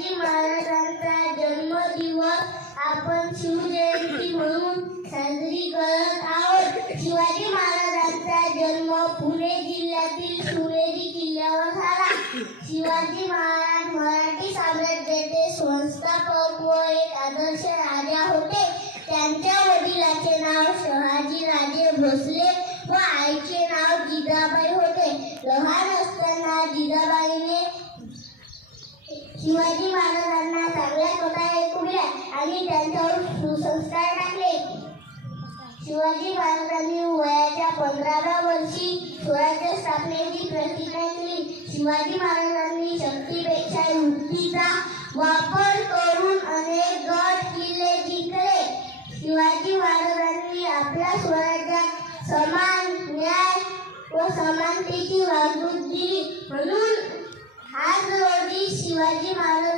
शिवाजी महाराजांचा जन्मदिवस. आपण शिवजयंती म्हणून साजरी करत आहोत. शिवाजी महाराजांचा जन्म पुणे जिल्ह्यातील शिवनेरी किल्ल्यावर झाला. शिवाजी महाराज मराठी साम्राज्याचे संस्थापक व एक आदर्श राजा होते. त्यांच्या वडिलाचे नाव शहाजी राजे भोसले व आईचे नाव जिजाबाई होते. शिवाजी महाराजांना चांगल्या कथा ऐकूया आणि त्यांच्यावर सुसंस्कार टाकले. शिवाजी महाराजांनी वयाच्या पंधराव्या वर्षी स्वराज्य स्थापनेची प्रतिज्ञा केली. शिवाजी महाराजांनी शक्तीपेक्षा युक्तीचा वापर करून अनेक गड किल्ले जिंकले. शिवाजी महाराजांनी आपल्या स्वराज्यात समान न्याय व समानतेची वागणूक दिली. म्हणून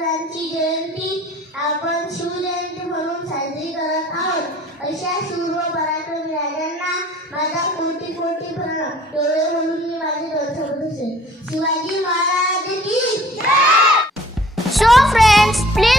महाराजांची जयंती. आपण शिवजयंती म्हणून साजरी करत आहोत. अशा सूर्व व पराक्रमी राजांना माझा कोटी कोटी प्रणाम एवढे म्हणून मी माझे दोन शब्द शिवाजी महाराज की So फ्रेंड्स प्लीज